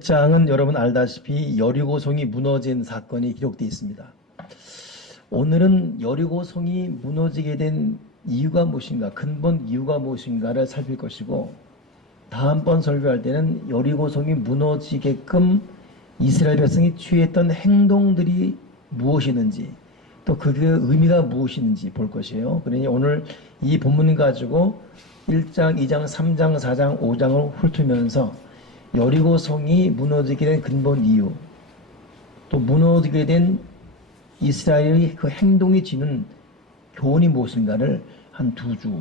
장은 여러분 알다시피 여리고성이 무너진 사건이 기록되어 있습니다. 오늘은 여리고성이 무너지게 된 이유가 무엇인가, 근본 이유가 무엇인가를 살필 것이고, 다음번 설교할 때는 여리고성이 무너지게끔 이스라엘 백성이 취했던 행동들이 무엇이는지, 또 그게 의미가 무엇이는지 볼 것이에요. 그러니 오늘 이 본문 가지고 1장, 2장, 3장, 4장, 5장을 훑으면서 여리고성이 무너지게 된 근본 이유, 또 무너지게 된 이스라엘의 그 행동이 지는 교훈이 무엇인가를 한 2주,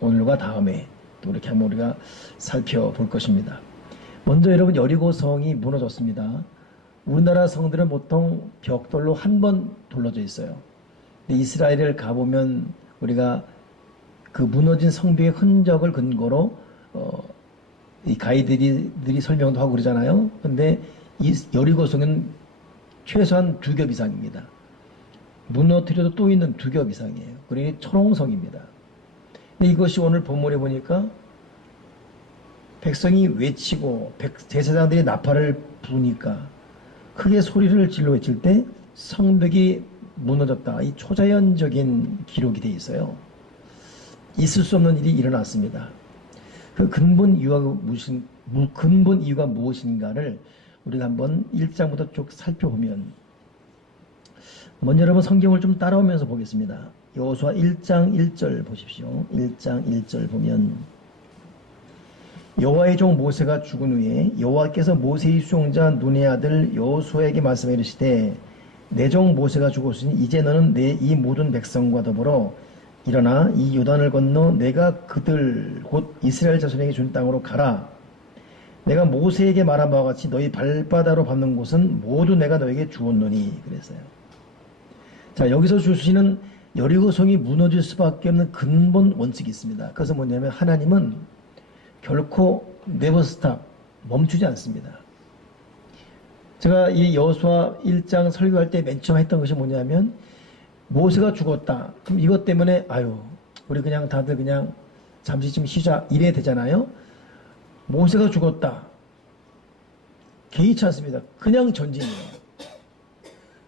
오늘과 다음에 또 이렇게 한번 우리가 살펴볼 것입니다. 먼저 여러분, 여리고성이 무너졌습니다. 우리나라 성들은 보통 벽돌로 한 번 둘러져 있어요. 근데 이스라엘을 가보면 우리가 그 무너진 성벽의 흔적을 근거로 이 가이드들이 설명도 하고 그러잖아요. 근데 이 여리고성은 최소한 2겹 이상입니다. 무너뜨려도 또 있는 2겹 이상이에요. 그러니 초롱성입니다. 근데 이것이 오늘 본문에 보니까 백성이 외치고 제사장들이 나팔을 부니까 크게 소리를 질러 외칠 때 성벽이 무너졌다. 이 초자연적인 기록이 되어 있어요. 있을 수 없는 일이 일어났습니다. 그 근본 이유가 무엇인가를 우리가 한번 1장부터 쭉 살펴보면, 먼저 여러분 성경을 좀 따라오면서 보겠습니다. 여호수아 1장 1절 보십시오. 1장 1절 보면, 여호와의 종 모세가 죽은 후에 여호와께서 모세의 수종자 눈의 아들 여호수아에게 말씀해 이르시되, 내 종 모세가 죽었으니 이제 너는 내 이 모든 백성과 더불어 일어나 이 요단을 건너 내가 그들 곧 이스라엘 자손에게 준 땅으로 가라. 내가 모세에게 말한 바와 같이 너희 발바닥으로 밟는 곳은 모두 내가 너에게 주었노니. 그랬어요. 자, 여기서 주시는 여리고성이 무너질 수밖에 없는 근본 원칙이 있습니다. 그것은 뭐냐면, 하나님은 결코 never stop, 멈추지 않습니다. 제가 이 여호수아 1장 설교할 때 맨 처음 했던 것이 뭐냐면, 모세가 죽었다. 그럼 이것 때문에 우리 그냥 다들 그냥 잠시 좀 쉬자 이래야 되잖아요. 모세가 죽었다. 개의치 않습니다. 그냥 전진이에요.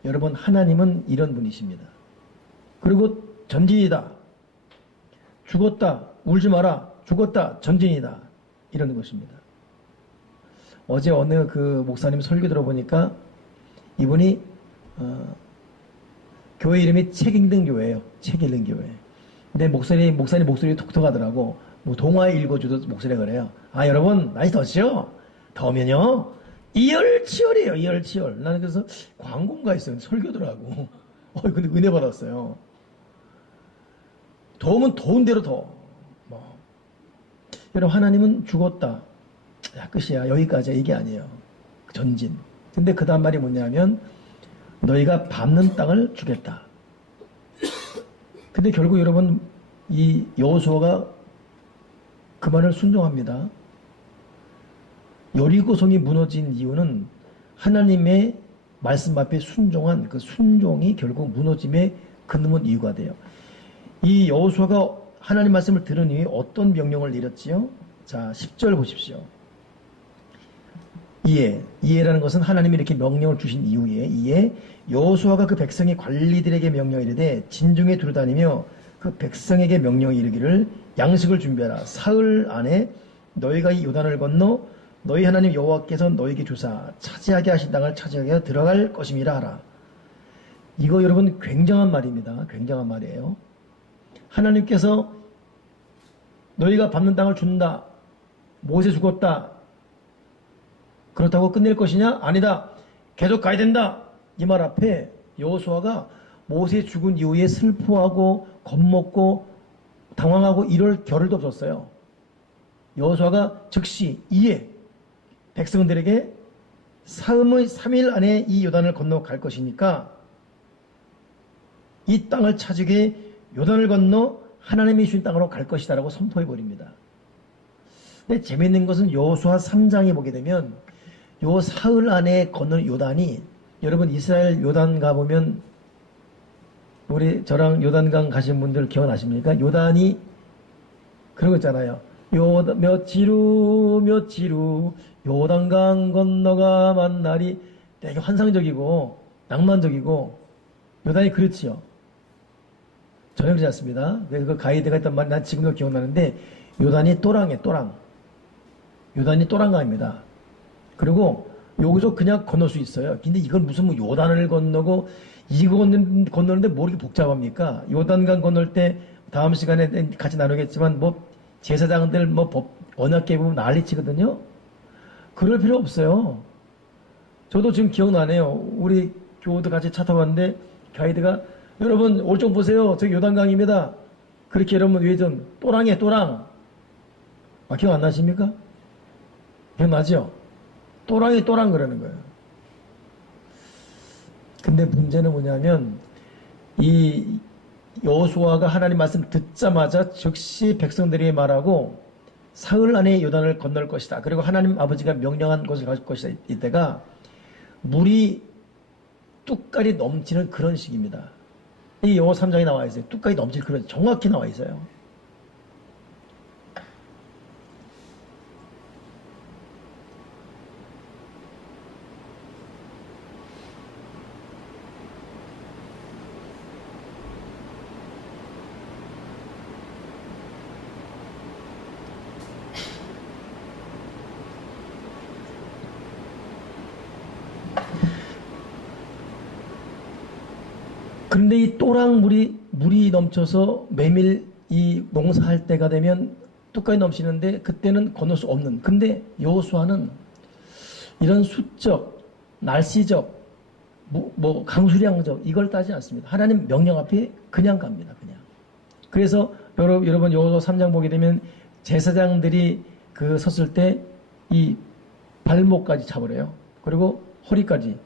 여러분, 하나님은 이런 분이십니다. 그리고 전진이다. 죽었다. 울지 마라. 죽었다. 전진이다. 이런 것입니다. 어제 어느 그 목사님 설교 들어보니까 이분이 교회 이름이 책 읽는 교회예요. 책 읽는 교회. 근데 목사님 목소리 톡톡하더라고. 뭐 동화 읽어주도 목소리가 그래요. 여러분, 날씨 덥죠? 더우면요, 이열치열이에요. 이열치열. 나는 그래서 광고인가 했어요. 설교더라고. 근데 은혜 받았어요. 더우면 더운 대로 더. 여러분, 하나님은 죽었다. 끝이야. 여기까지야. 이게 아니에요. 전진. 근데 그 다음 말이 뭐냐면, 너희가 밟는 땅을 주겠다. 근데 결국 여러분, 이 여호수아가 그 말을 순종합니다. 여리고성이 무너진 이유는 하나님의 말씀 앞에 순종한 그 순종이 결국 무너짐의 근본 이유가 돼요. 이 여호수아가 하나님 말씀을 들은 이후에 어떤 명령을 내렸지요? 자, 10절 보십시오. 이해라는 것은 하나님이 이렇게 명령을 주신 이후에, 이에 여호수아가 그 백성의 관리들에게 명령을 이르되 진중에 두루다니며 그 백성에게 명령을 이르기를, 양식을 준비하라. 사흘 안에 너희가 이 요단을 건너 너희 하나님 여호와께서 너희에게 주사 차지하게 하신 땅을 차지하게 들어갈 것임이라 하라. 이거 여러분 굉장한 말입니다. 굉장한 말이에요. 하나님께서 너희가 밟는 땅을 준다. 모세 죽었다. 그렇다고 끝낼 것이냐? 아니다. 계속 가야 된다. 이 말 앞에 여호수아가 모세 죽은 이후에 슬퍼하고 겁먹고 당황하고 이럴 겨를도 없었어요. 여호수아가 즉시 이에 백성들에게 사흘의 3일 안에 이 요단을 건너 갈 것이니까 이 땅을 차지게 요단을 건너 하나님이 주신 땅으로 갈 것이다 라고 선포해 버립니다. 근데 재미있는 것은 여호수아 3장에 보게 되면 요 사흘 안에 건널 요단이, 여러분 이스라엘 요단 가보면, 우리 저랑 요단강 가신 분들 기억나십니까? 요단이 그런 거 있잖아요. 요 며칠 후 요단강 건너가만 날이 되게 환상적이고 낭만적이고 요단이 그렇지요. 전혀 그렇지 않습니다. 그래서 그 가이드가 했던 말이 난 지금도 기억나는데 요단이 또랑이에요. 또랑. 요단이 또랑강입니다. 그리고 여기서 그냥 건널 수 있어요. 근데 이건 무슨 뭐 요단을 건너고 이거 건너는데 뭐 이렇게 복잡합니까? 요단강 건널 때 다음 시간에 같이 나누겠지만 뭐 제사장들 뭐 언약궤 보면 난리치거든요. 그럴 필요 없어요. 저도 지금 기억나네요. 우리 교우도 같이 차 타고 왔는데 가이드가 여러분 올 좀 보세요. 저기 요단강입니다. 그렇게 여러분 외전 또랑이에요. 또랑. 아, 기억 안 나십니까? 기억나죠? 또랑이 또랑 그러는 거예요. 근데 문제는 뭐냐면 이 여호수아가 하나님 말씀 듣자마자 즉시 백성들에게 말하고 사흘 안에 요단을 건널 것이다. 그리고 하나님 아버지가 명령한 곳을 갈 것이다. 이때가 물이 뚝까지 넘치는 그런 시기입니다. 이 여호 3장에 나와 있어요. 뚝까지 넘칠 그런 정확히 나와 있어요. 그런데 이 또랑 물이 넘쳐서 메밀 이 농사할 때가 되면 뚝까지 넘치는데 그때는 건널 수 없는. 근데 여호수아는 이런 수적, 날씨적, 뭐 강수량적 이걸 따지 않습니다. 하나님 명령 앞에 그냥 갑니다. 그냥. 그래서 여러분 여호수아 3장 보게 되면 제사장들이 그 섰을 때 이 발목까지 차버려요. 그리고 허리까지.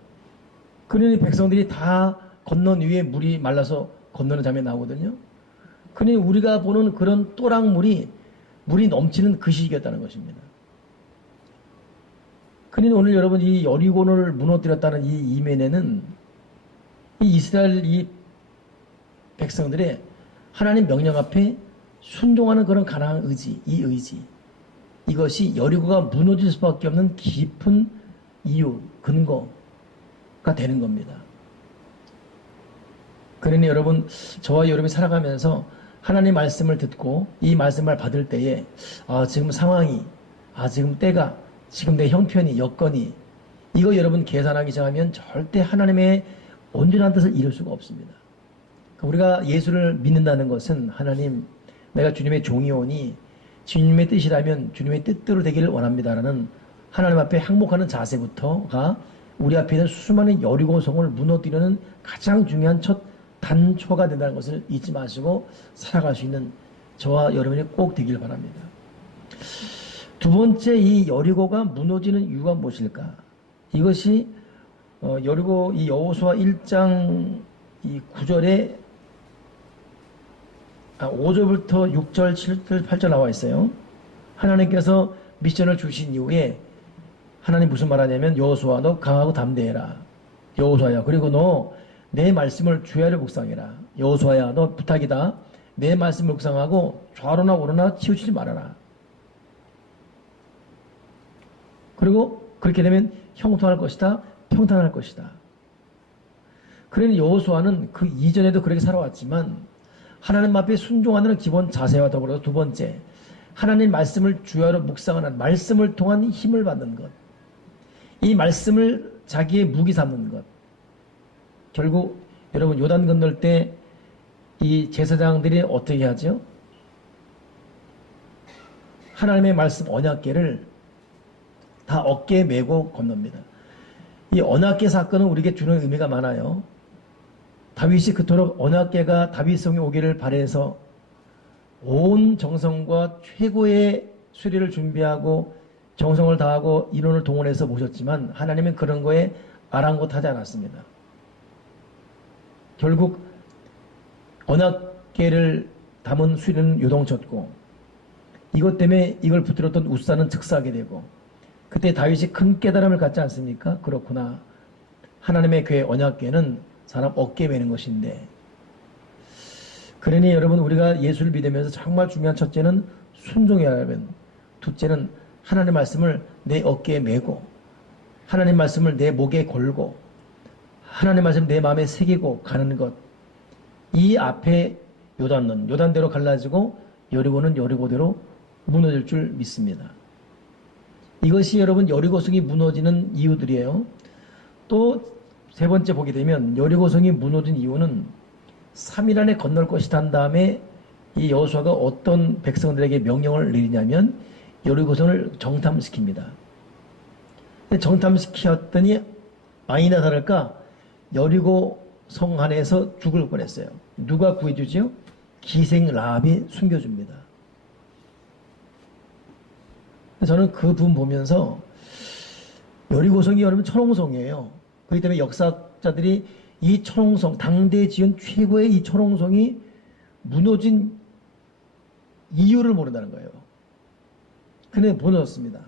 그러니 백성들이 다 건넌 위에 물이 말라서 건너는 장면이 나오거든요. 그러니 우리가 보는 그런 또랑물이 물이 넘치는 그 시기였다는 것입니다. 그러니 오늘 여러분 이 여리고를 무너뜨렸다는 이 이면에는 이 이스라엘 이 백성들의 하나님 명령 앞에 순종하는 그런 가난한 의지, 이 의지, 이것이 여리고가 무너질 수밖에 없는 깊은 이유, 근거가 되는 겁니다. 그러니 여러분, 저와 여러분이 살아가면서 하나님 말씀을 듣고 이 말씀을 받을 때에 지금 상황이, 지금 때가, 지금 내 형편이, 여건이 이거 여러분 계산하기 시작하면 절대 하나님의 온전한 뜻을 이룰 수가 없습니다. 우리가 예수를 믿는다는 것은 하나님, 내가 주님의 종이오니 주님의 뜻이라면 주님의 뜻대로 되기를 원합니다라는 하나님 앞에 항복하는 자세부터가 우리 앞에 있는 수많은 여리고성을 무너뜨리는 가장 중요한 첫 단초가 된다는 것을 잊지 마시고 살아갈 수 있는 저와 여러분이 꼭 되길 바랍니다. 두 번째, 이 여리고가 무너지는 이유가 무엇일까? 이것이 여리고 이 여호수아 1장 이 9절에 5절부터 6절, 7절, 8절 나와 있어요. 하나님께서 미션을 주신 이후에 하나님 무슨 말하냐면 여호수아 너 강하고 담대해라. 여호수아야 그리고 너 내 말씀을 주야를 묵상해라. 여호수아야 너 부탁이다. 내 말씀을 묵상하고 좌로나 우로나 치우치지 말아라. 그리고 그렇게 되면 형통할 것이다. 평탄할 것이다. 그러니 여호수아는 그 이전에도 그렇게 살아왔지만 하나님 앞에 순종하는 기본 자세와 더불어 두 번째, 하나님 말씀을 주야로 묵상하는 말씀을 통한 힘을 받는 것. 이 말씀을 자기의 무기 삼는 것. 결국 여러분 요단 건널 때 이 제사장들이 어떻게 하죠? 하나님의 말씀 언약궤를 다 어깨에 메고 건넙니다. 이 언약궤 사건은 우리에게 주는 의미가 많아요. 다윗이 그토록 언약궤가 다윗성에 오기를 바라서 온 정성과 최고의 수리를 준비하고 정성을 다하고 인원을 동원해서 모셨지만 하나님은 그런 거에 아랑곳하지 않았습니다. 결국 언약궤를 담은 수리는 요동쳤고 이것 때문에 이걸 붙들었던 우사는 즉사하게 되고 그때 다윗이 큰 깨달음을 갖지 않습니까? 그렇구나. 하나님의 궤 언약궤는 사람 어깨에 매는 것인데 그러니 여러분 우리가 예수를 믿으면서 정말 중요한 첫째는 순종해야 하면 둘째는 하나님의 말씀을 내 어깨에 메고 하나님의 말씀을 내 목에 걸고 하나님의 말씀 내 마음에 새기고 가는 것. 이 앞에 요단대로 갈라지고 여리고는 여리고대로 무너질 줄 믿습니다. 이것이 여러분 여리고성이 무너지는 이유들이에요. 또 세 번째 보게 되면 여리고성이 무너진 이유는 3일 안에 건널 것이다 한 다음에 이 여호수아가 어떤 백성들에게 명령을 내리냐면 여리고성을 정탐시킵니다. 정탐시켰더니 아니나 다를까 여리고성 안에서 죽을 뻔했어요. 누가 구해주지요? 기생 라합이 숨겨줍니다. 저는 그 부분 보면서 여리고성이 여러분 천홍성이에요. 그렇기 때문에 역사자들이 이 천홍성, 당대에 지은 최고의 이 천홍성이 무너진 이유를 모른다는 거예요. 근데 무너졌습니다.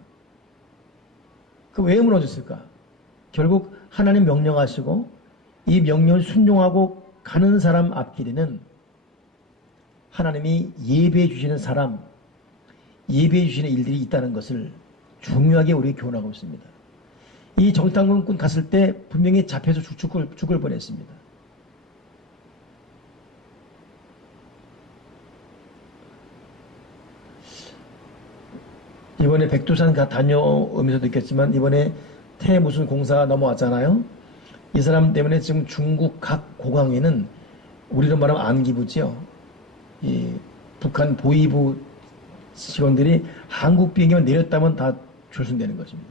그 왜 무너졌을까? 결국 하나님 명령하시고 이 명령을 순종하고 가는 사람 앞길에는 하나님이 예배해 주시는 사람, 예배해 주시는 일들이 있다는 것을 중요하게 우리에게 교훈하고 있습니다. 이 정탐꾼 갔을 때 분명히 잡혀서 죽을 뻔했습니다. 이번에 백두산 다녀오면서 느꼈지만 이번에 태 무슨 공사가 넘어왔잖아요. 이 사람 때문에 지금 중국 각 고강에는 우리로 말하면 안기부지요. 이 북한 보위부 직원들이 한국 비행기만 내렸다면 다 출순되는 것입니다.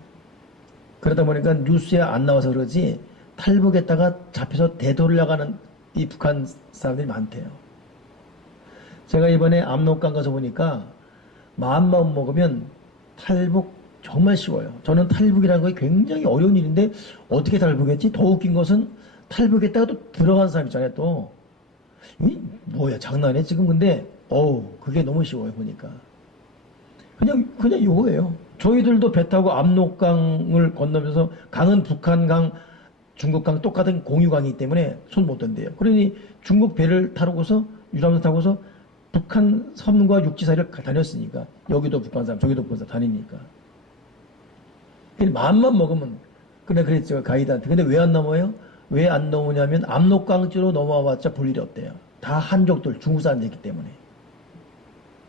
그러다 보니까 뉴스에 안 나와서 그러지 탈북했다가 잡혀서 되돌려가는 이 북한 사람들이 많대요. 제가 이번에 압록강 가서 보니까 마음만 먹으면 탈북 정말 쉬워요. 저는 탈북이라는 거 굉장히 어려운 일인데 어떻게 탈북했지? 더 웃긴 것은 탈북했다가 또 들어간 사람 있잖아요. 또 뭐야 장난해 지금. 근데 그게 너무 쉬워요. 보니까 그냥 요거예요. 저희들도 배 타고 압록강을 건너면서 강은 북한강, 중국강 똑같은 공유강이기 때문에 손 못 댄대요. 그러니 중국 배를 타고서 유람선 타고서 북한 섬과 육지 사이를 다녔으니까 여기도 북한 사람 저기도 북한 사람 다니니까 마음만 먹으면 그랬죠 가이드한테. 근데 왜 안 넘어요? 왜 안 넘으냐면 압록강지로 넘어와봤자 볼 일이 없대요. 다 한족들 중국 사람들이기 때문에.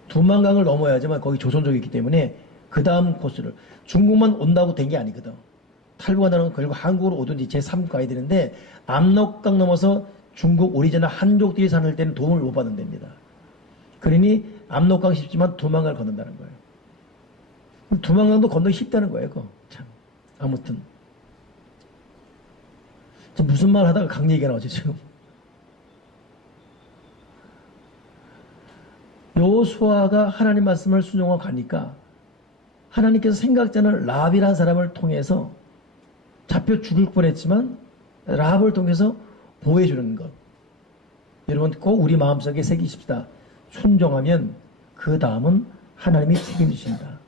두만강을 넘어야지만 거기 조선족이기 때문에 그 다음 코스를 중국만 온다고 된 게 아니거든. 탈북한다는 건 결국 한국으로 오든지 제3 가야 되는데 압록강 넘어서 중국 오리지널 한족들이 사는 때는 도움을 못 받는답니다. 그러니 압록강 쉽지만 두만강을 건넌다는 거예요. 두만강도 건너기 쉽다는 거예요. 그거. 참 아무튼 무슨 말 하다가 강 얘기가 나오지 지금. 여호수아가 하나님 말씀을 순종하고 가니까 하나님께서 생각자는 라합이라는 사람을 통해서 잡혀 죽을 뻔했지만 라합을 통해서 보호해주는 것. 여러분 꼭 우리 마음속에 새기십시다. 순종하면 그 다음은 하나님이 책임지신다.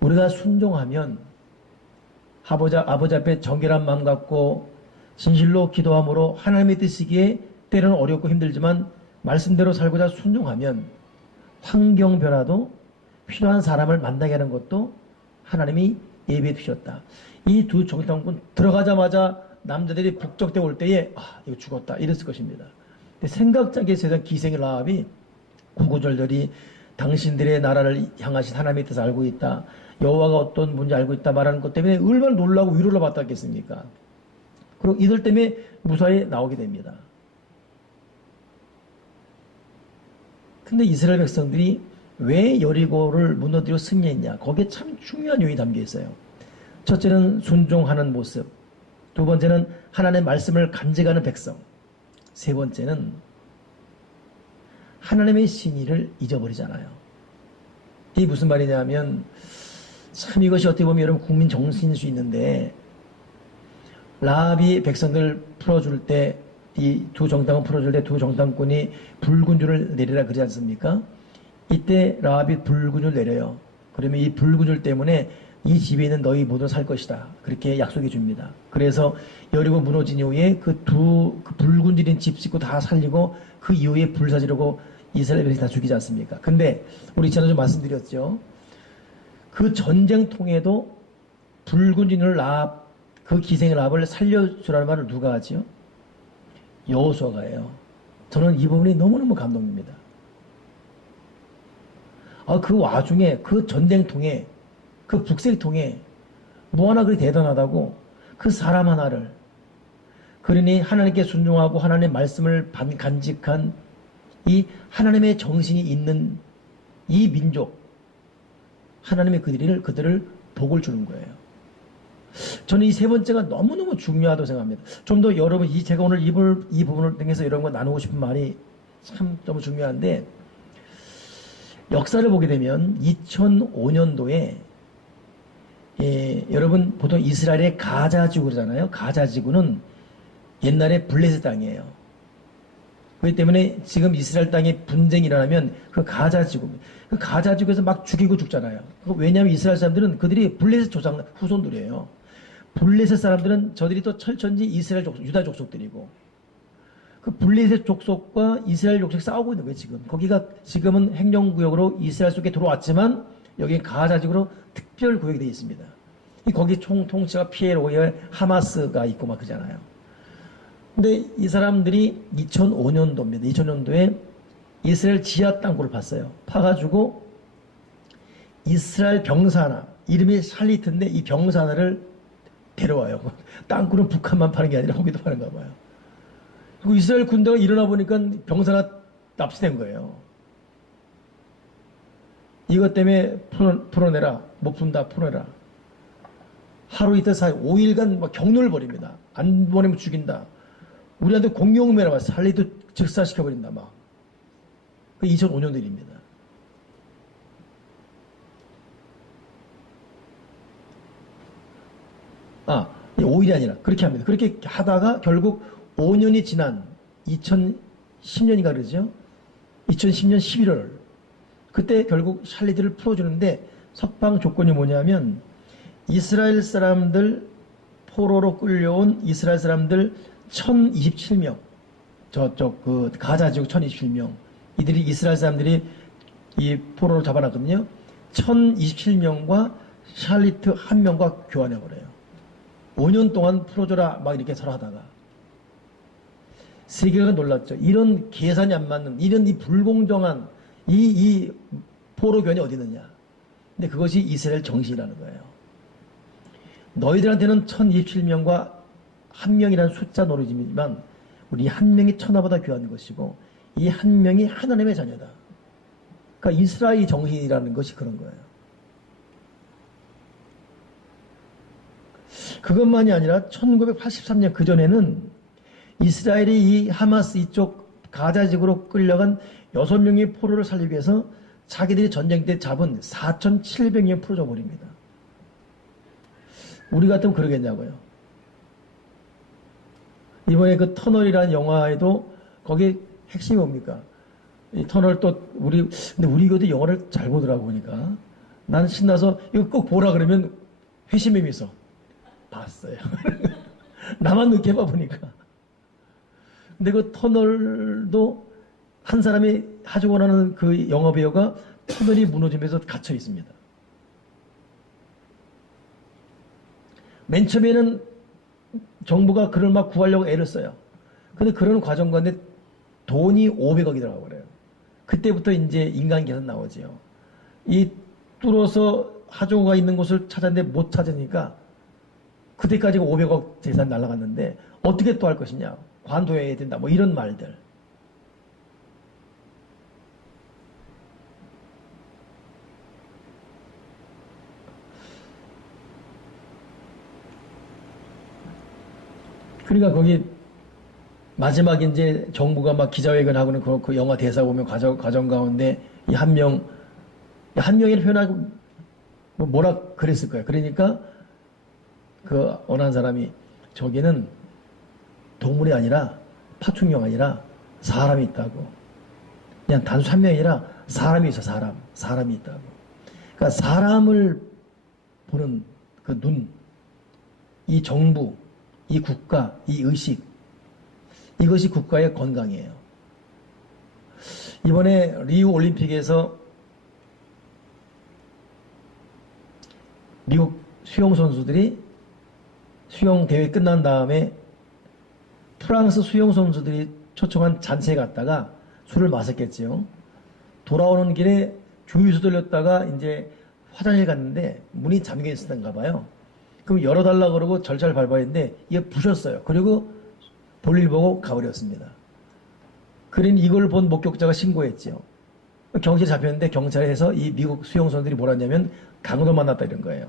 우리가 순종하면 아버지 앞에 정결한 마음 갖고 진실로 기도함으로 하나님의 뜻이기에 때로는 어렵고 힘들지만 말씀대로 살고자 순종하면 환경 변화도 필요한 사람을 만나게 하는 것도 하나님이 예비해 두셨다. 이 두 정탐꾼 들어가자마자 남자들이 북적대 올 때에 이거 죽었다 이랬을 것입니다. 근데 생각지않게 세상 기생의 라합이 구구절절히 당신들의 나라를 향하신 하나님의 뜻을 알고 있다. 여호와가 어떤 분인지 알고 있다 말하는 것 때문에 얼마나 놀라고 위로를 받았겠습니까? 그리고 이들 때문에 무사히 나오게 됩니다. 근데 이스라엘 백성들이 왜 여리고를 무너뜨리고 승리했냐? 거기에 참 중요한 요인이 담겨 있어요. 첫째는 순종하는 모습. 두 번째는 하나님의 말씀을 간직하는 백성. 세 번째는 하나님의 신의를 잊어버리잖아요. 이게 무슨 말이냐면 참 이것이 어떻게 보면 여러분 국민 정신일 수 있는데 라합이 백성들 풀어줄 때 이 두 정당을 풀어줄 때 두 정당꾼이 붉은 줄을 내리라 그러지 않습니까? 이때 라합이 붉은 줄 내려요. 그러면 이 붉은 줄 때문에 이 집에 있는 너희 모두 살 것이다. 그렇게 약속해 줍니다. 그래서 여리고 무너진 이후에 그 붉은 줄인 집 식구 다 살리고 그 이후에 불사지르고 이스라엘 백성 다 죽이지 않습니까? 근데 우리 지난주 말씀드렸죠. 그 전쟁통에도 붉은 진을 그 기생의 라합을 살려주라는 말을 누가 하지요? 여호수아가 해요. 저는 이 부분이 너무너무 감동입니다. 그 와중에 그 전쟁통에 그 북새통에 뭐 하나 그리 대단하다고 그 사람 하나를, 그러니 하나님께 순종하고 하나님의 말씀을 간직한 이 하나님의 정신이 있는 이 민족, 하나님의 그들을 복을 주는 거예요. 저는 이 세 번째가 너무너무 중요하다고 생각합니다. 좀 더 여러분, 제가 오늘 이 부분을 통해서 여러분과 나누고 싶은 말이 참 너무 중요한데, 역사를 보게 되면 2005년도에 여러분 보통 이스라엘의 가자지구 그러잖아요. 가자지구는 옛날에 블레셋 땅이에요. 그렇기 때문에 지금 이스라엘 땅에 분쟁이 일어나면 그 가자지구입니다. 그 가자지구에서 막 죽이고 죽잖아요. 왜냐하면 이스라엘 사람들은 그들이 블레셋 조상 후손들이에요. 블레셋 사람들은 저들이 또 철천지 이스라엘 족속, 유다 족속들이고, 그 블레셋 족속과 이스라엘 족속이 싸우고 있는 거예요, 지금. 거기가 지금은 행정구역으로 이스라엘 속에 들어왔지만, 여기는 가자지구로 특별구역이 되어 있습니다. 거기 통치가 PLO의 하마스가 있고 막 그러잖아요. 근데 이 사람들이 2005년도입니다. 2000년도에 이스라엘 지하 땅굴을 팠어요. 파가지고 이스라엘 병사 하나, 이름이 샬리트인데 이 병사 하나를 데려와요. 땅굴은 북한만 파는 게 아니라 거기도 파는가 봐요. 그리고 이스라엘 군대가 일어나 보니까 병사 하나 납치된 거예요. 이것 때문에 풀어내라. 못 푼다. 풀어내라. 하루 이틀 사이 5일간 막 경로를 벌입니다. 안 보내면 죽인다. 우리한테 공룡매라 막 살리도 즉사시켜버린다. 막. 그 2005년도 일입니다. 아, 5일이 아니라 그렇게 합니다. 그렇게 하다가 결국 5년이 지난 2010년인가 그러죠? 2010년 11월. 그때 결국 샬리들을 풀어주는데 석방 조건이 뭐냐면 이스라엘 사람들, 포로로 끌려온 이스라엘 사람들 1027명, 저쪽 그 가자지구 1027명, 이들이 이스라엘 사람들이 이 포로로 잡아놨거든요. 1027명과 샬리트 한 명과 교환해버려요. 5년 동안 풀어줘라 막 이렇게 서로 하다가 세계가 놀랐죠. 이런 계산이 안 맞는, 이런 이 불공정한 이 포로 교환이 어디 있느냐. 근데 그것이 이스라엘 정신이라는 거예요. 너희들한테는 1027명과 한 명이라는 숫자 노릇이지만 우리 한 명이 천하보다 귀한 것이고 이 한 명이 하나님의 자녀다. 그러니까 이스라엘 정신이라는 것이 그런 거예요. 그것만이 아니라 1983년 그전에는 이스라엘이 이 하마스 이쪽 가자지구로 끌려간 6명의 포로를 살리기 위해서 자기들이 전쟁 때 잡은 4,700명 풀어줘 버립니다. 우리 같으면 그러겠냐고요. 이번에 그 터널이라는 영화에도 거기 핵심이 뭡니까? 이 터널 또 근데 우리 교도 영화를 잘 보더라고 보니까. 나는 신나서 이거 꼭 보라 그러면 회심이 있어. 봤어요. 나만 늦게 봐보니까. 근데 그 터널도 한 사람이 하지 원하는 그 영화 배우가 터널이 무너지면서 갇혀 있습니다. 맨 처음에는 정부가 그를 막 구하려고 애를 써요. 근데 그런 과정 가운데 돈이 500억이 들어가 버려요. 그때부터 이제 인간 계산 나오지요. 이 뚫어서 하정우가 있는 곳을 찾았는데 못 찾으니까 그때까지가 500억 재산 날라갔는데 어떻게 또 할 것이냐. 관둬야 된다. 뭐 이런 말들. 그러니까 거기 마지막 이제 정부가 막 기자회견 하고는 그 영화 대사 보면 과정 가운데 이 한 명이 표현하고 뭐라 그랬을 거예요. 그러니까 그 어느 한 사람이 저기는 동물이 아니라 파충류가 아니라 사람이 있다고. 그냥 단수 한 명이 아니라 사람이 있어. 사람이 있다고. 그러니까 사람을 보는 그 눈, 이 정부, 이 국가, 이 의식, 이것이 국가의 건강이에요. 이번에 리우 올림픽에서 미국 수영 선수들이 수영 대회 끝난 다음에 프랑스 수영 선수들이 초청한 잔치에 갔다가 술을 마셨겠지요. 돌아오는 길에 주유소 들렸다가 이제 화장실 갔는데 문이 잠겨 있었던가 봐요. 그럼 열어달라 그러고 절차를 밟아야 했는데 이게 부셨어요. 그리고 볼일 보고 가버렸습니다. 그러니 이걸 본 목격자가 신고했죠. 경찰에 잡혔는데 경찰에서 이 미국 수영 선수들이 뭐라 했냐면 강도 만났다 이런 거예요.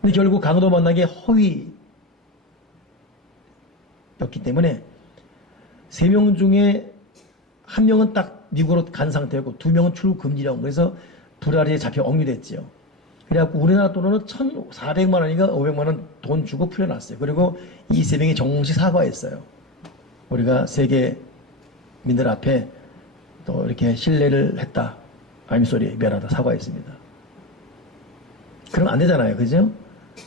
근데 결국 강도 만난 게 허위였기 때문에 3명 중에 1명은 딱 미국으로 간 상태였고 2명은 출국 금지령. 그래서 불알이에 잡혀 억류됐지요. 그래갖고 우리나라 돈으로는 1,400만 원인가 500만 원 돈 주고 풀려났어요. 그리고 이 3명이 정식 사과했어요. 우리가 세계민들 앞에 또 이렇게 신뢰를 했다. I'm sorry, 미안하다. 사과했습니다. 그럼 안 되잖아요. 그죠?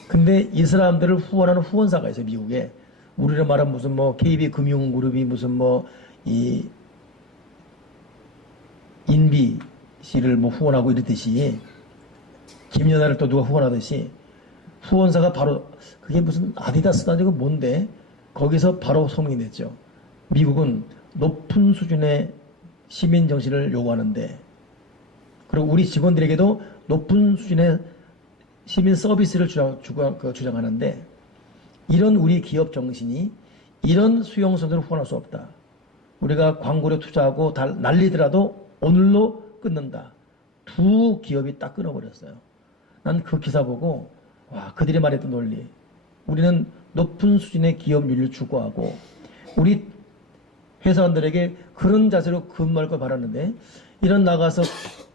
근데 이 사람들을 후원하는 후원사가 있어요. 미국에. 우리로 말하면 무슨 뭐 KB금융그룹이 무슨 뭐 이 인비 씨를 뭐 후원하고 이랬듯이 김연아를 또 누가 후원하듯이 후원사가 바로 그게 무슨 아디다스도 아니고 뭔데 거기서 바로 소문이 냈죠. 미국은 높은 수준의 시민 정신을 요구하는데 그리고 우리 직원들에게도 높은 수준의 시민 서비스를 주장하는데 이런 우리 기업 정신이 이런 수용선들을 후원할 수 없다. 우리가 광고료 투자하고 날리더라도 오늘로 끊는다. 두 기업이 딱 끊어버렸어요. 난 그 기사 보고 와 그들이 말했던 논리. 우리는 높은 수준의 기업 윤리를 추구하고 우리 회사원들에게 그런 자세로 근무할 걸 바랐는데 이런 나가서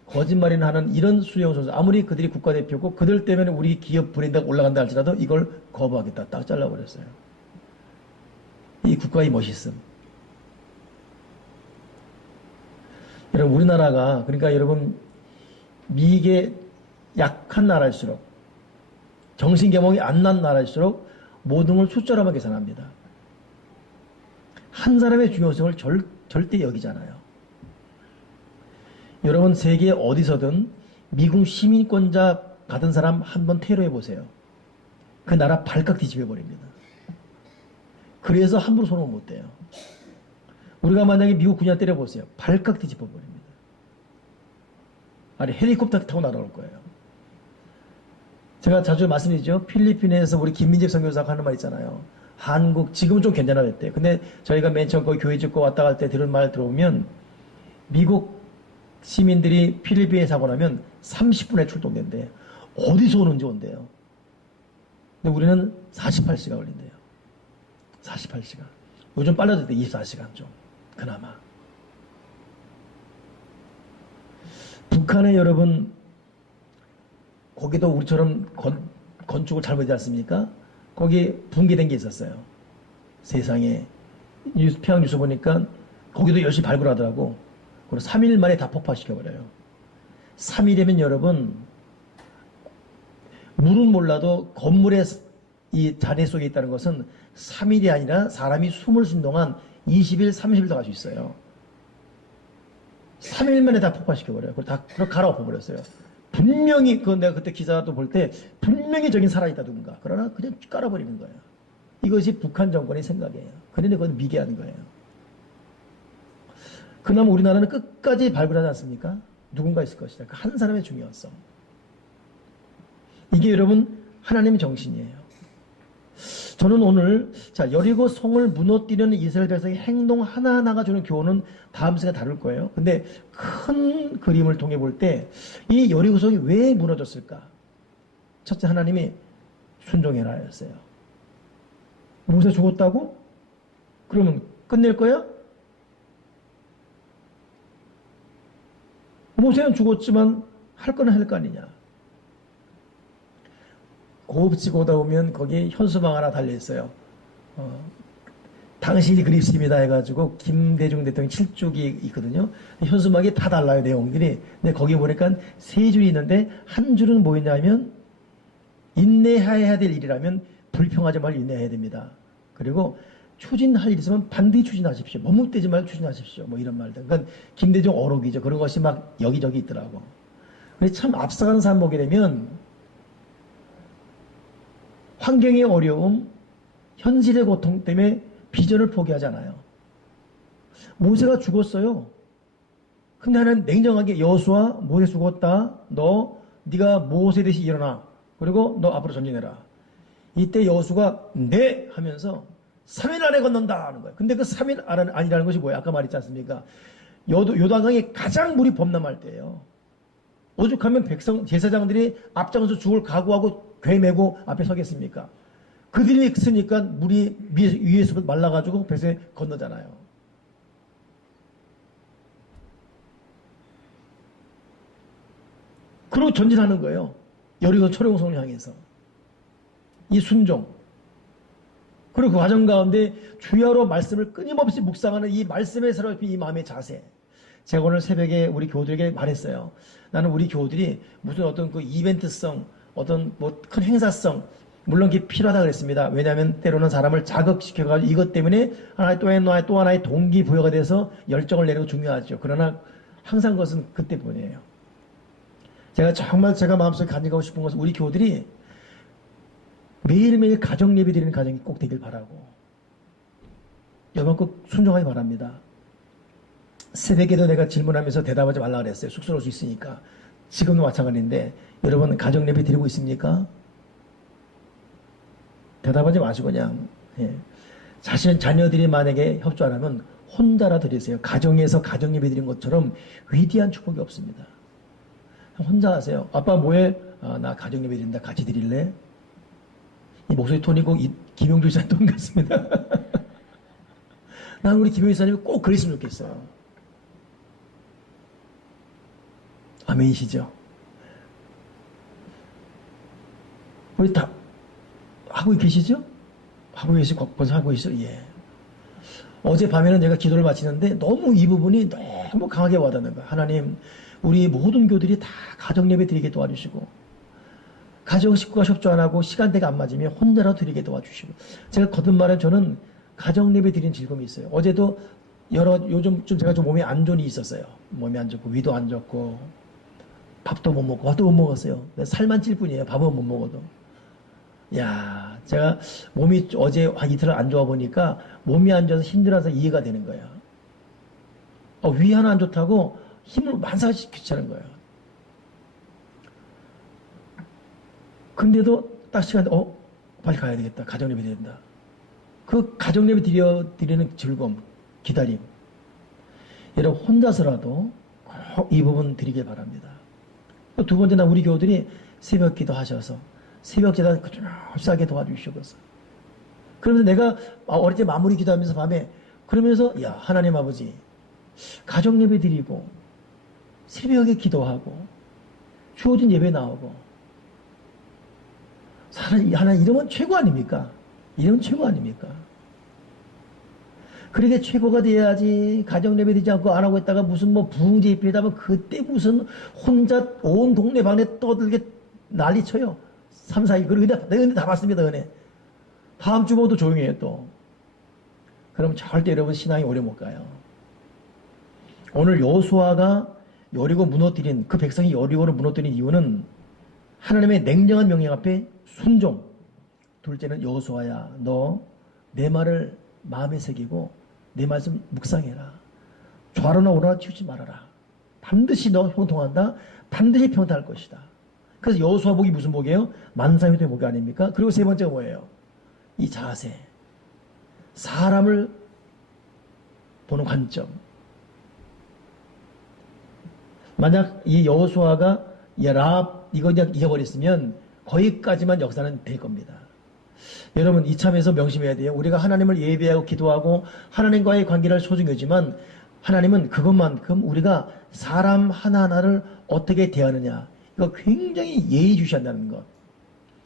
거짓말이나 하는 이런 수용선수 아무리 그들이 국가대표고 그들 때문에 우리 기업 브랜드가 올라간다 할지라도 이걸 거부하겠다. 딱 잘라버렸어요. 이 국가의 멋있음. 여러분 우리나라가 그러니까 여러분 미국의 약한 나라일수록 정신개몽이 안 난 나라일수록 모든 걸 숫자로만 계산합니다. 한 사람의 중요성을 절대 여기잖아요. 여러분 세계 어디서든 미국 시민권자 받은 사람 한번 테러해 보세요. 그 나라 발칵 뒤집어 버립니다. 그래서 함부로 손을 못 대요. 우리가 만약에 미국 군인 때려보세요. 발칵 뒤집어 버립니다. 아니 헬리콥터 타고 날아올 거예요. 제가 자주 말씀드리죠. 필리핀에서 우리 김민재 선교사가 하는 말 있잖아요. 한국 지금은 좀 괜찮아졌대요. 근데 저희가 맨 처음 거기 교회 짓고 왔다 갈 때 들은 말 들어보면 미국 시민들이 필리핀에 사고 나면 30분에 출동된대요. 어디서 오는지 온대요. 근데 우리는 48시간 걸린대요. 48시간. 요즘 빨라졌대. 24시간 좀. 그나마. 북한에 여러분 거기도 우리처럼 건축을 잘못하지 않습니까? 거기 붕괴된 게 있었어요. 세상에. 평양 뉴스 보니까 거기도 열심히 발굴하더라고. 그리고 3일 만에 다 폭파시켜버려요. 3일이면 여러분 물은 몰라도 건물의 이 잔해 속에 있다는 것은 3일이 아니라 사람이 숨을 쉰 동안 20일, 30일 더 갈 수 있어요. 3일 만에 다 폭파시켜버려요. 그리고 다 갈아엎어버렸어요. 분명히 내가 그때 기사도 볼 때 분명히 저긴 살아있다 누군가. 그러나 그냥 깔아버리는 거예요. 이것이 북한 정권의 생각이에요. 그런데 그건 미개한 거예요. 그나마 우리나라는 끝까지 발굴하지 않습니까? 누군가 있을 것이다. 그 한 사람의 중요성. 이게 여러분 하나님의 정신이에요. 저는 오늘 여리고 성을 무너뜨리는 이스라엘 백성의 행동 하나하나가 주는 교훈은 다음 시간에 다룰 거예요. 근데 큰 그림을 통해 볼 때 이 여리고 성이 왜 무너졌을까? 첫째 하나님이 순종해라 했어요. 모세 죽었다고? 그러면 끝낼 거야? 모세는 죽었지만 할 거는 할 거 아니냐. 곱지고 오다 보면 거기에 현수막 하나 달려있어요. 당신이 그립습니다 해가지고 김대중 대통령 7쪽이 있거든요. 현수막이 다 달라요 내용들이. 근데 거기 보니까 3줄이 있는데 한 줄은 뭐였냐면 인내해야 될 일이라면 불평하지 말고 인내해야 됩니다. 그리고 추진할 일 있으면 반드시 추진하십시오. 머뭇대지 말고 추진하십시오. 뭐 이런 말들. 그러니까 김대중 어록이죠. 그런 것이 막 여기저기 있더라고. 근데 참 앞서가는 사람 보게 되면 환경의 어려움, 현실의 고통 때문에 비전을 포기하잖아요. 모세가 죽었어요. 근데 하나는 냉정하게 여호수아 모세 죽었다. 네가 모세 대신 일어나. 그리고 너 앞으로 전진해라. 이때 여호수가 네 하면서 3일 안에 건넌다 하는 거예요. 근데 그 3일 아니라는 것이 뭐예요? 아까 말했지 않습니까? 요단강에 가장 물이 범람할 때예요. 오죽하면 제사장들이 앞장서 죽을 각오하고 괴 메고 앞에 서겠습니까? 그들이 쓰니까 물이 위에서 말라가지고 배에 건너잖아요. 그리고 전진하는 거예요. 여리고 초령성을 향해서. 이 순종. 그리고 그 과정 가운데 주야로 말씀을 끊임없이 묵상하는 이 말씀에 사로잡힌 이 마음의 자세. 제가 오늘 새벽에 우리 교우들에게 말했어요. 나는 우리 교우들이 무슨 어떤 그 이벤트성, 어떤 뭐 큰 행사성, 물론 그게 필요하다 그랬습니다. 왜냐하면 때로는 사람을 자극시켜가지고 이것 때문에 또 하나의 동기부여가 돼서 열정을 내는 거 중요하죠. 그러나 항상 그것은 그때뿐이에요. 제가 마음속에 간직하고 싶은 것은 우리 교우들이 매일매일 가정 예배 드리는 가정이 꼭 되길 바라고, 여러분 꼭 순종하기 바랍니다. 새벽에도 내가 질문하면서 대답하지 말라 그랬어요. 쑥스러울 수 있으니까. 지금도 마찬가지인데 여러분 가정 예배 드리고 있습니까? 대답하지 마시고 그냥 자신 자녀들이 만약에 협조 안 하면 혼자라 드리세요. 가정에서 가정 예배 드린 것처럼 위대한 축복이 없습니다. 혼자 하세요. 아빠 뭐해? 나 가정 예배 드린다. 같이 드릴래? 이 목소리 톤이 꼭 김용주 지사님 톤 같습니다. 난 우리 김용주 지사님이 꼭 그랬으면 좋겠어요. 아멘이시죠? 우리 다 하고 계시죠? 하고 계시고 벌써 하고 있어요. 예. 어젯밤에는 제가 기도를 마치는데 너무 이 부분이 너무 강하게 와닿는 거예요. 하나님, 우리 모든 교들이 다 가정 예배 드리게 도와주시고, 가정 식구가 협조 안 하고 시간대가 안 맞으면 혼자라도 드리게 도와주시고. 제가 거듭 말해 저는 가정 예배 드리는 즐거움이 있어요. 어제도 요즘 좀 제가 좀 몸이 안 좋은 일이 있었어요. 몸이 안 좋고 위도 안 좋고 밥도 못 먹고 밥도 못 먹었어요. 살만 찔 뿐이에요. 밥은 못 먹어도. 야, 제가 몸이 어제 이틀 안 좋아 보니까 몸이 안 좋아서 힘들어서 이해가 되는 거예요. 위 하나 안 좋다고 힘을 만사시키는 거예요. 근데도 딱 시간에 빨리 가야 되겠다. 가정예배 드려야 된다. 그 가정예배 드리는 즐거움, 기다림. 여러분 혼자서라도 꼭 이 부분 드리길 바랍니다. 두 번째는 우리 교우들이 새벽 기도하셔서 새벽 제단 꾸준하게 도와주시고서, 그러면서 내가 어릴 때 마무리 기도하면서 밤에 그러면서 야 하나님 아버지 가정 예배 드리고 새벽에 기도하고 주어진 예배 나오고 하나님 이러면 최고 아닙니까? 이러면 최고 아닙니까? 그렇게 최고가 돼야지. 가정 예배 드리지 않고 안 하고 있다가 무슨 뭐 부흥제 입회다 하면 그때 무슨 혼자 온 동네 방에 떠들게 난리쳐요. 3, 4일. 그리고 은혜 다 받습니다. 은혜. 다음 주 모두 조용히 해요 또. 그럼 절대 여러분 신앙이 오래 못 가요. 오늘 여호수아가 여리고 무너뜨린, 그 백성이 여리고를 무너뜨린 이유는 하나님의 냉정한 명령 앞에 순종. 둘째는 여호수아야, 너 내 말을 마음에 새기고 내 말씀 묵상해라. 좌로나 우로나 치우지 말아라. 반드시 너 형통한다. 반드시 평탄할 것이다. 그래서 여호수아 복이 무슨 복이에요? 만사형통의 복이 아닙니까? 그리고 세 번째가 뭐예요? 이 자세. 사람을 보는 관점. 만약 이 여호수아가 라합 이거 그냥 잊어버렸으면 거기까지만 역사는 될 겁니다. 여러분 이참에서 명심해야 돼요. 우리가 하나님을 예배하고 기도하고 하나님과의 관계를 소중히 여지만 하나님은 그것만큼 우리가 사람 하나하나를 어떻게 대하느냐, 이거 굉장히 예의주시한다는 것.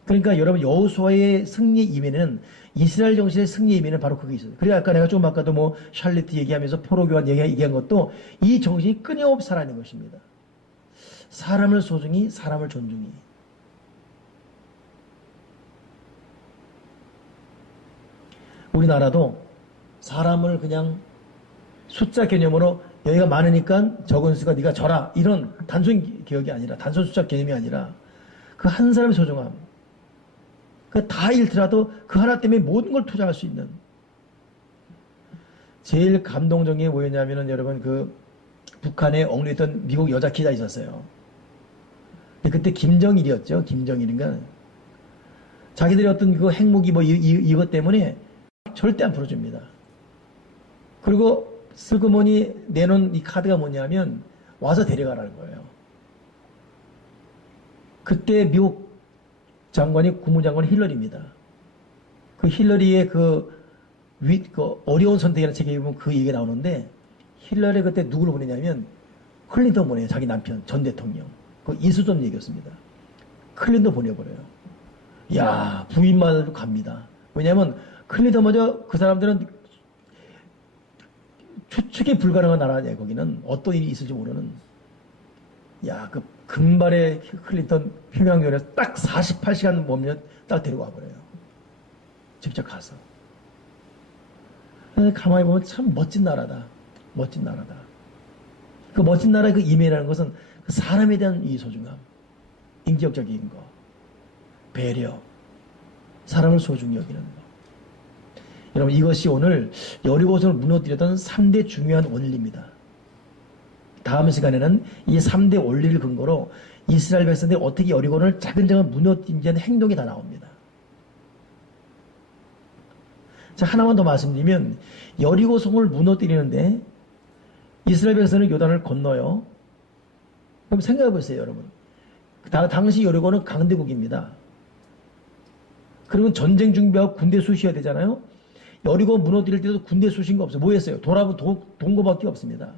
그러니까 여러분 여호수아의 승리의 이면에는, 이스라엘 정신의 승리의 이면에는 바로 그게 있어요. 그래 아까 내가 조금 아까도 뭐 샬리트 얘기하면서 포로교환 얘기한 것도 이 정신이 끊임없이 살아있는 것입니다. 사람을 소중히, 사람을 존중히. 우리나라도 사람을 그냥 숫자 개념으로 여기가 많으니까 적은 수가 네가 져라, 이런 단순 기억이 아니라, 단순 숫자 개념이 아니라 그 한 사람의 소중함. 그 다 잃더라도 그 하나 때문에 모든 걸 투자할 수 있는. 제일 감동적인 게 뭐였냐면은 여러분 그 북한에 억류했던 미국 여자 기자 있었어요. 근데 그때 김정일이었죠. 김정일인가. 자기들이 어떤 그 핵무기 뭐 이것 때문에 절대 안 풀어줍니다. 그리고 슬그머니 내놓은 이 카드가 뭐냐면 와서 데려가라는 거예요. 그때 미국 장관이 국무장관 힐러리입니다. 그 힐러리의 그 어려운 선택이라는 책에 보면 그 얘기가 나오는데 힐러리 그때 누구를 보내냐면 클린턴 보내요. 자기 남편 전 대통령. 그 이수전 얘기였습니다. 클린턴 보내버려요. 야 부인만으로 갑니다. 왜냐하면 클린턴마저 그 사람들은 추측이 불가능한 나라냐 거기는 어떤 일이 있을지 모르는. 야 그 금발의 클린턴 평양연에서 딱 48시간 머물며 딱 데리고 와버려요. 직접 가서. 가만히 보면 참 멋진 나라다. 멋진 나라다. 그 멋진 나라의 그 임해라는 것은 그 사람에 대한 이 소중함, 인격적인 거, 배려, 사람을 소중히 여기는 거. 여러분 이것이 오늘 여리고성을 무너뜨렸던 3대 중요한 원리입니다. 다음 시간에는 이 3대 원리를 근거로 이스라엘 백성들이 어떻게 여리고를 차근차근 무너뜨리는 행동이 다 나옵니다. 자, 하나만 더 말씀드리면 여리고성을 무너뜨리는데 이스라엘 백성은 요단을 건너요. 그럼 생각해 보세요, 여러분. 당시 여리고는 강대국입니다. 그리고 전쟁 준비하고 군대 수시해야 되잖아요. 여리고 무너뜨릴 때도 군대 수신 거 없어요. 뭐 했어요? 돌아본 동거밖에 없습니다.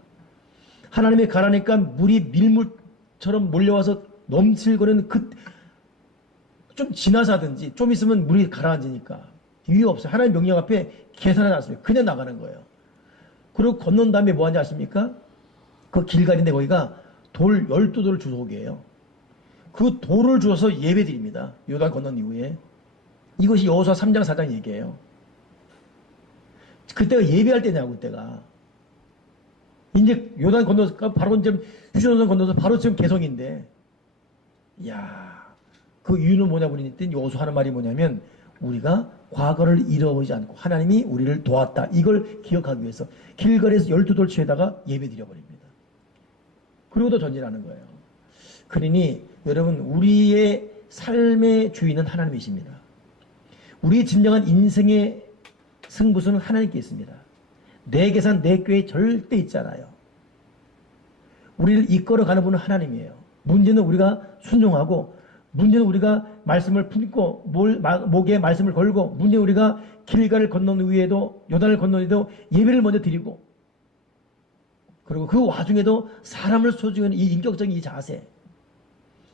하나님의 가라니까 물이 밀물처럼 몰려와서 넘칠거리는 좀 지나서 하든지 좀 있으면 물이 가라앉으니까 이유 없어요. 하나님 명령 앞에 계산하지 않습니다. 그냥 나가는 거예요. 그리고 건넌 다음에 뭐 하는지 아십니까? 그 길가인데 거기가 돌 12돌을 주석이에요. 그 돌을 주어서 예배 드립니다. 요단 건넌 이후에. 이것이 여호수아 3장 4장 얘기예요. 그때가 예배할 때냐고 그때가. 이제 요단 건너서 바로 지금 휴전선 건너서 바로 지금 개성인데, 이야, 그 이유는 뭐냐 그랬더니 여호수아 하는 말이 뭐냐면 우리가 과거를 잃어버리지 않고 하나님이 우리를 도왔다. 이걸 기억하기 위해서 길거리에서 12돌 치에다가 예배 드려버립니다. 그리고 또 전진하는 거예요. 그러니 여러분 우리의 삶의 주인은 하나님이십니다. 우리의 진정한 인생의 승부수는 하나님께 있습니다. 내 계산, 내 꾀에 절대 있잖아요. 우리를 이끌어가는 분은 하나님이에요. 문제는 우리가 순종하고, 문제는 우리가 말씀을 품고, 목에 말씀을 걸고, 문제는 우리가 길가를 건넌 후에도, 요단을 건넌 후에도 예배를 먼저 드리고, 그리고 그 와중에도 사람을 소중한 이 인격적인 이 자세,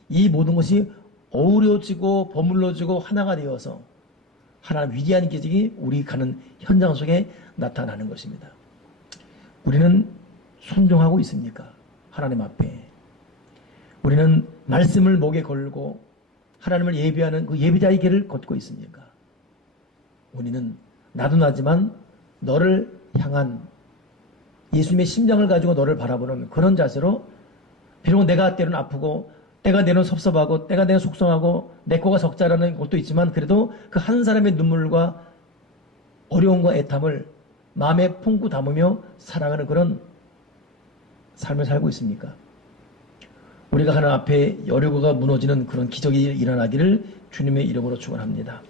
이 모든 것이 어우러지고 버물러지고 하나가 되어서 하나님 위대한 기적이 우리 가는 현장 속에 나타나는 것입니다. 우리는 순종하고 있습니까? 하나님 앞에. 우리는 말씀을 목에 걸고 하나님을 예배하는 그 예배자의 길을 걷고 있습니까? 우리는 나도 나지만 너를 향한 예수님의 심장을 가지고 너를 바라보는 그런 자세로, 비록 내가 때로는 아프고 때가 내는 섭섭하고 때가 내는 속상하고 내 거가 적자라는 것도 있지만 그래도 그 한 사람의 눈물과 어려움과 애탐을 마음에 품고 담으며 살아가는 그런 삶을 살고 있습니까? 우리가 하나님 앞에 여리고가 무너지는 그런 기적이 일어나기를 주님의 이름으로 축원합니다.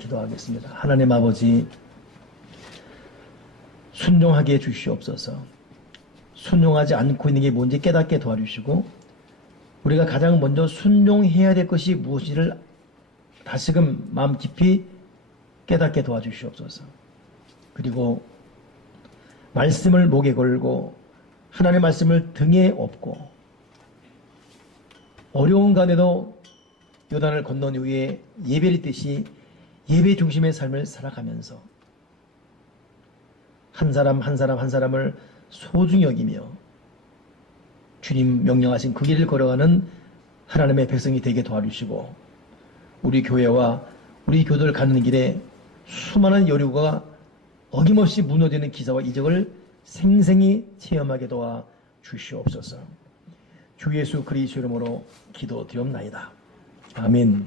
기도하겠습니다. 하나님 아버지, 순종하게 해주시옵소서. 순종하지 않고 있는 게 뭔지 깨닫게 도와주시고, 우리가 가장 먼저 순종해야 될 것이 무엇인지를 다시금 마음 깊이 깨닫게 도와주시옵소서. 그리고 말씀을 목에 걸고 하나님의 말씀을 등에 업고 어려운 간에도 요단을 건넌 이후에 예배를 뜻이 예배 중심의 삶을 살아가면서 한 사람 한 사람 한 사람을 소중히 여기며 주님 명령하신 그 길을 걸어가는 하나님의 백성이 되게 도와주시고, 우리 교회와 우리 교도를 가는 길에 수많은 여리고가 어김없이 무너지는 기사와 이적을 생생히 체험하게 도와 주시옵소서. 주 예수 그리스도 이름으로 기도드리옵나이다. 아멘.